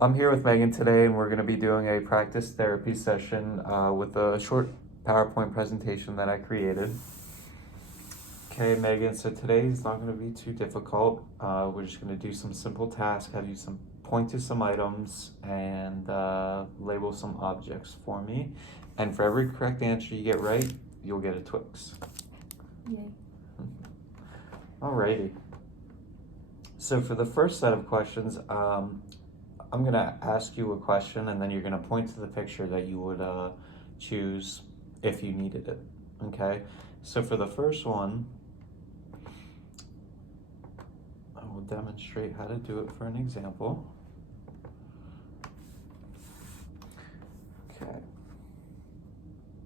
I'm here with Megan today, and we're going to be doing a practice therapy session with a short PowerPoint presentation that I created. Okay, Megan, so today is not going to be too difficult. We're just going to do some simple tasks, have you point to some items, and label some objects for me. And for every correct answer you get right, you'll get a Twix. Yay. Alrighty. So for the first set of questions, I'm gonna ask you a question, and then you're gonna point to the picture that you would choose if you needed it. Okay. So for the first one, I will demonstrate how to do it for an example. Okay.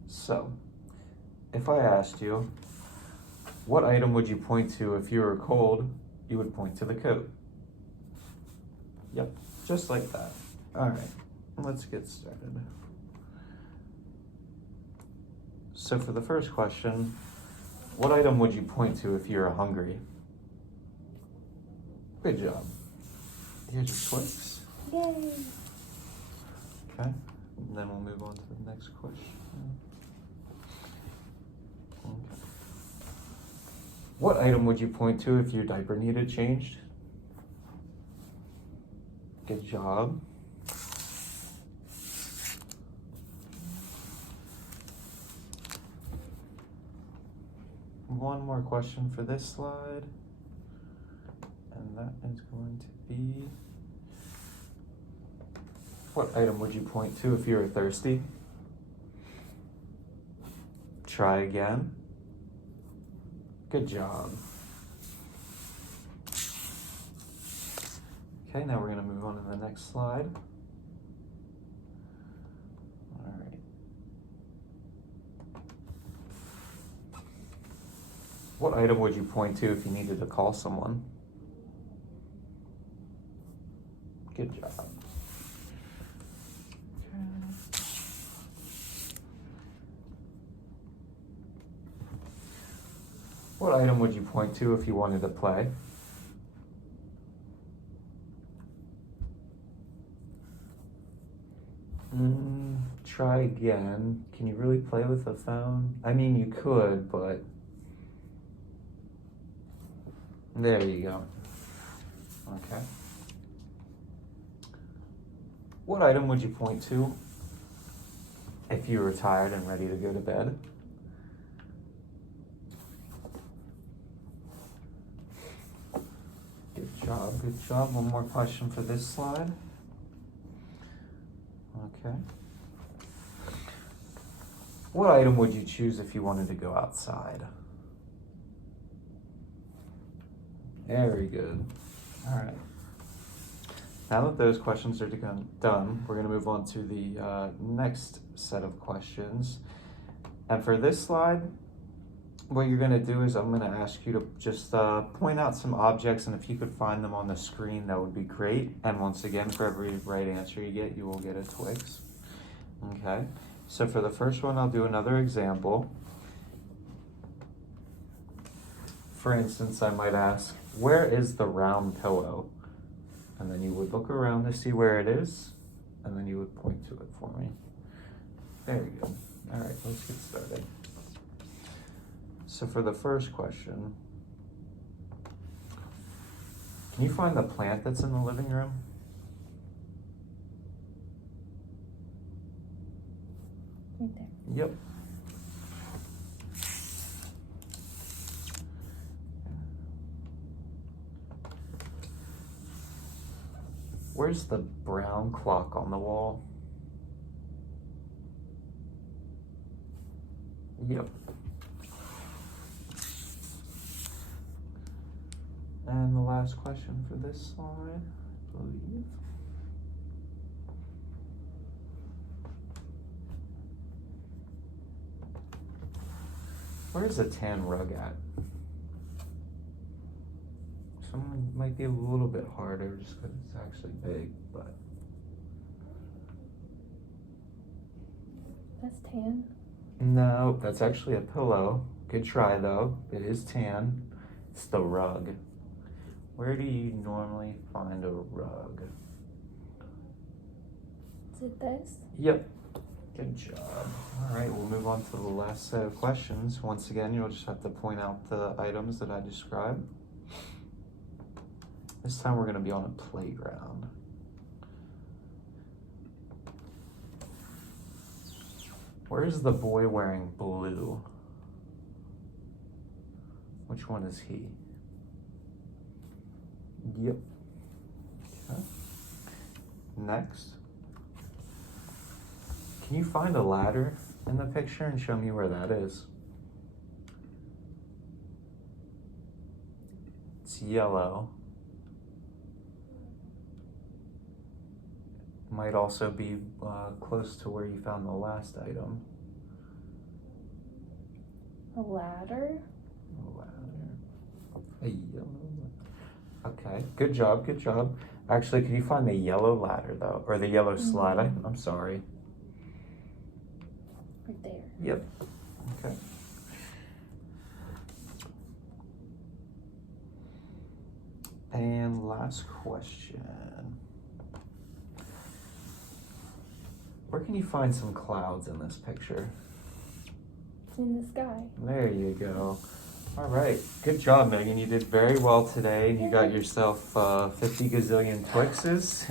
So, if I asked you, what item would you point to if you were cold? You would point to the coat. Yep, just like that. All right, let's get started. So for the first question, what item would you point to if you're hungry? Good job. Here's your Twix. Yay. Okay, and then we'll move on to the next question. Okay. What item would you point to if your diaper needed changed? Good job. One more question for this slide, and that is going to be, what item would you point to if you were thirsty? Try again. Good job. Okay, now we're going to move on to the next slide. All right. What item would you point to if you needed to call someone? Good job. Okay. What item would you point to if you wanted to play? Try again. Can you really play with a phone? I mean, you could, but there you go. Okay. What item would you point to if you were tired and ready to go to bed? Good job, good job. One more question for this slide. Okay. What item would you choose if you wanted to go outside? Very good. All right. Now that those questions are done, we're going to move on to the next set of questions. And for this slide, what you're going to do is I'm going to ask you to just point out some objects, and if you could find them on the screen, that would be great. And once again, for every right answer you get, you will get a Twix. Okay, so for the first one, I'll do another example. For instance, I might ask, where is the round pillow? And then you would look around to see where it is, and then you would point to it for me. Very good. All right, let's get started. So for the first question, can you find the plant that's in the living room? Right there. Yep. Where's the brown clock on the wall? Yep. And the last question for this slide, I believe. Where's the tan rug at? Someone might be a little bit harder just because it's actually big, but. That's tan. No, that's actually a pillow. Good try though. It is tan. It's the rug. Where do you normally find a rug? Is it this? Yep. Good job. All right, we'll move on to the last set of questions. Once again, you'll just have to point out the items that I described. This time we're going to be on a playground. Where's the boy wearing blue? Which one is he? Yep. Okay. Next. Can you find a ladder in the picture and show me where that is? It's yellow. Might also be close to where you found the last item. A ladder? A ladder. A yellow ladder. Okay, good job, good job. Actually, can you find the yellow ladder though? Or the yellow slide? I'm sorry. Right there. Yep. Okay. And last question. Where can you find some clouds in this picture? It's in the sky. There you go. All right. Good job, Megan. You did very well today. You got yourself 50 gazillion Twixes.